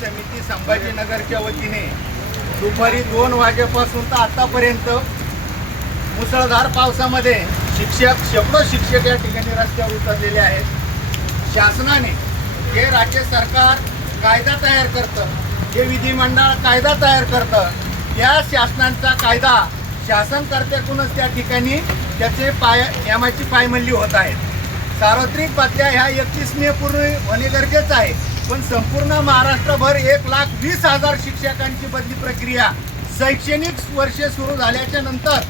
समिती संभाजीनगरच्या वतीने दुपारी 2 वाजेपासून तर आतापर्यंत मुसळधार पावसामध्ये शेकडो शिक्षक या ठिकाणी रस्त्यावर उतरलेले आहेत। शासनाने जे राज्य सरकार कायदा तयार करतं, जे विधिमंडळ कायदा तयार करतं, त्या शासनाचा कायदा शासनकर्त्याकडूनच त्या ठिकाणी त्याचे नियमाची पायमल्ली होत आहे। सार्वत्रिक बदल्या ह्या 31 मे पूर्वी होणे गरजेचं आहे, पण संपूर्ण महाराष्ट्रभर 1,20,000 शिक्षकांची बदली प्रक्रिया शैक्षणिक वर्ष सुरू झाल्याच्या नंतर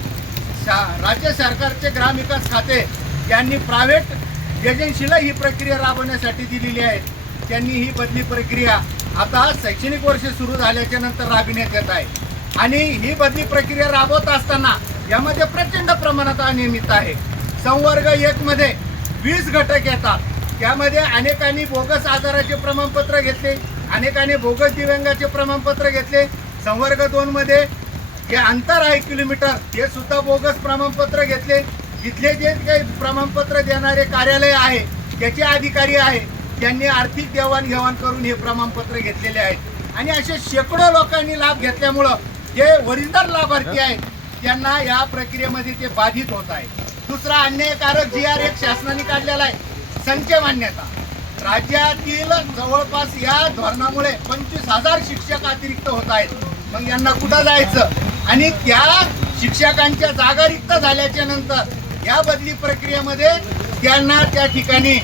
राज्य सरकारचे ग्रामविकास खाते यांनी प्रायव्हेट एजन्सीला ही प्रक्रिया राबवण्यासाठी दिलेली आहे। त्यांनी ही बदली प्रक्रिया आता शैक्षणिक वर्ष सुरू झाल्याच्या नंतर राबविण्यात येत आहे आणि ही बदली प्रक्रिया राबवत असताना यामध्ये प्रचंड प्रमाणात अनियमितता आहे। संवर्ग 1 मध्ये 20 घटक येतात, त्यामध्ये अनेकांनी बोगस आजाराचे प्रमाणपत्र घेतले, अनेकांनी बोगस दिव्यांगाचे प्रमाणपत्र घेतले। संवर्ग 2 मध्ये जे अंतर आहे किलोमीटर ते सुद्धा बोगस प्रमाणपत्र घेतले। इथले जे काही प्रमाणपत्र देणारे कार्यालय आहे त्याचे अधिकारी आहे त्यांनी आर्थिक देवाणघेवाण करून हे प्रमाणपत्र घेतलेले आहेत आणि असे शेकडो लोकांनी लाभ घेतल्यामुळं जे ओरिजिनल लाभार्थी आहेत त्यांना या प्रक्रियेमध्ये ते बाधित होत आहे। दुसरा अन्यायकारक GR एक शासनाने काढलेला आहे, संच मान्यता। राज्यातील जवळपास या धोरणामुळे 25,000 शिक्षक अतिरिक्त होत आहेत। मग यांना कुठं जायचं आणि त्या शिक्षकांच्या जागा रिक्त झाल्याच्या नंतर या बदली प्रक्रियेमध्ये त्यांना त्या ठिकाणी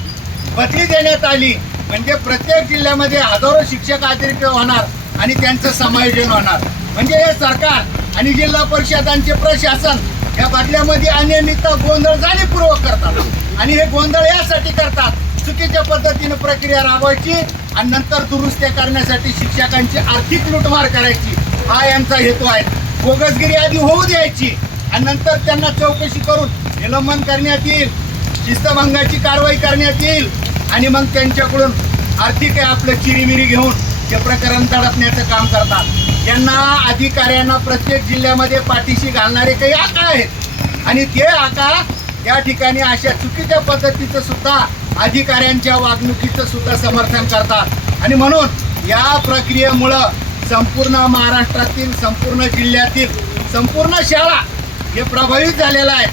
बदली देण्यात आली, म्हणजे प्रत्येक जिल्ह्यामध्ये हजारो शिक्षक अतिरिक्त होणार आणि त्यांचं समायोजन होणार। म्हणजे हे सरकार आणि जिल्हा परिषदांचे प्रशासन या बदल्यामध्ये अनियमितता गोंधळ जाणीवपूर्वक करतात आणि हे गोंधळ यासाठी करतात चुकीच्या पद्धतीने प्रक्रिया राबवायची आणि नंतर दुरुस्त्या करण्यासाठी शिक्षकांची आर्थिक लुटमार करायची, हा यांचा हेतू आहे। बोगसगिरी आधी होऊ द्यायची आणि नंतर त्यांना चौकशी करून निलंबन करण्यात येईल, शिस्तभंगाची कारवाई करण्यात येईल आणि मग त्यांच्याकडून आर्थिक आपलं चिरीमिरी घेऊन ते प्रकरण तडपण्याचं काम करतात। यांना अधिकाऱ्यांना प्रत्येक जिल्ह्यामध्ये पाठीशी घालणारे काही आका आहेत आणि ते आका या ठिकाणी अशा चुकीच्या पद्धतीचं सुद्धा अधिकाऱ्यांच्या वागणुकीचं सुद्धा समर्थन करतात आणि म्हणून या प्रक्रियेमुळं संपूर्ण महाराष्ट्रातील, संपूर्ण जिल्ह्यातील संपूर्ण शाळा हे प्रभावित झालेला आहे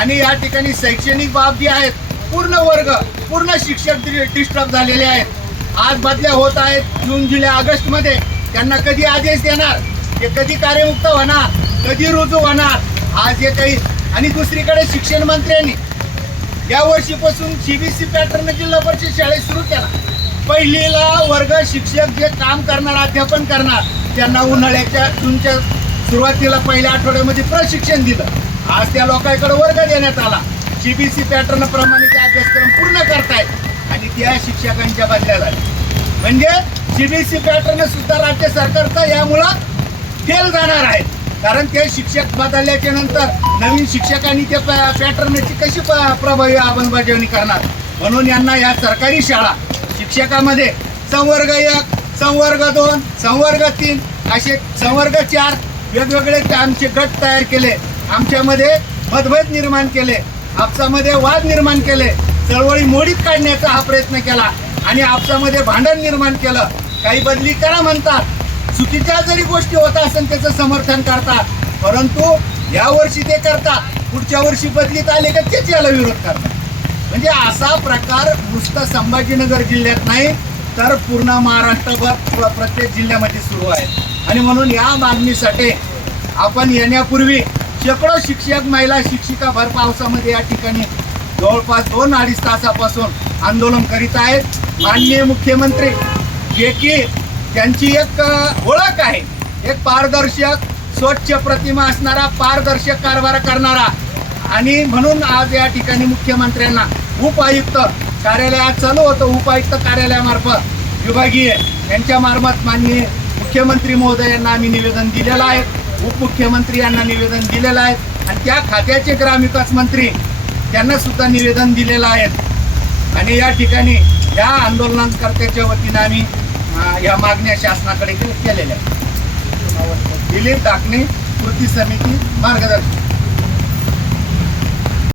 आणि या ठिकाणी शैक्षणिक बाब जी आहेत पूर्ण वर्ग, पूर्ण शिक्षक डिस्टर्ब झालेले आहेत। आज बदल्या होत आहेत जून, जुलै, ऑगस्टमध्ये, त्यांना कधी आदेश देणार, ते कधी कार्यमुक्त होणार, कधी रुजू होणार, आज हे काही। आणि दुसरीकडे शिक्षण मंत्र्यांनी या वर्षीपासून CBSE पॅटर्न जिल्हा परिषद शाळेत सुरू केला। पहिलीला वर्ग शिक्षक जे काम करणार, अध्यापन करणार, त्यांना उन्हाळ्याच्या जूनच्या सुरुवातीला पहिल्या आठवड्यामध्ये प्रशिक्षण दिलं। आज त्या लोकांकडे वर्ग देण्यात आला, CBSE पॅटर्न प्रमाणे ते अभ्यासक्रम पूर्ण करतायत आणि त्या शिक्षकांच्या बदल्या झाल्या। म्हणजे CBSE पॅटर्न सुद्धा राज्य सरकारचा यामुळं फेल जाणार आहे, कारण ते शिक्षक बदलल्याच्या नंतर नवीन शिक्षकांनी त्या पॅटर्नची कशी प्रभावी अंमलबजावणी करणार। म्हणून यांना या सरकारी शाळा शिक्षकामध्ये संवर्ग 1, संवर्ग 2, संवर्ग 3 असे संवर्ग 4 वेगवेगळे आमचे गट तयार केले, आमच्यामध्ये मतभेद निर्माण केले, आपसामध्ये वाद निर्माण केले, चळवळी मोडीत काढण्याचा हा प्रयत्न केला आणि आपसामध्ये भांडण निर्माण केलं। काही बदली करा म्हणतात, चुकीच्या जरी गोष्टी होत असेल त्याचं समर्थन करतात, परंतु यावर्षी ते करतात, पुढच्या वर्षी बदलीत आले का तेच याला विरोध करतात। म्हणजे असा प्रकार नुसतं संभाजीनगर जिल्ह्यात नाही तर पूर्ण महाराष्ट्रभर प्रत्येक जिल्ह्यामध्ये सुरू आहे आणि म्हणून या मागणीसाठी आपण येण्यापूर्वी शेकडो शिक्षक, महिला शिक्षिका भर पावसामध्ये या ठिकाणी जवळपास 2-2.5 तासापासून आंदोलन करीत आहेत। माननीय मुख्यमंत्री जे की त्यांची एक ओळख आहे, एक पारदर्शक, स्वच्छ प्रतिमा असणारा, पारदर्शक कारभार करणारा आणि म्हणून आज या ठिकाणी मुख्यमंत्र्यांना उपायुक्त कार्यालयात चालू होतं, उपायुक्त कार्यालयामार्फत विभागीय यांच्या मार्फत माननीय मुख्यमंत्री महोदयांना आम्ही निवेदन दिलेलं आहे, उपमुख्यमंत्री यांना निवेदन दिलेलं आहे आणि त्या खात्याचे ग्रामविकास मंत्री त्यांना सुद्धा निवेदन दिलेलं आहे आणि या ठिकाणी या आंदोलनकर्त्याच्या वतीनं आम्ही या मागण्या शासनाकडे केलेल्या आहेत। दिलीप टाकणे, कृती समिती, मार्गदर्शन।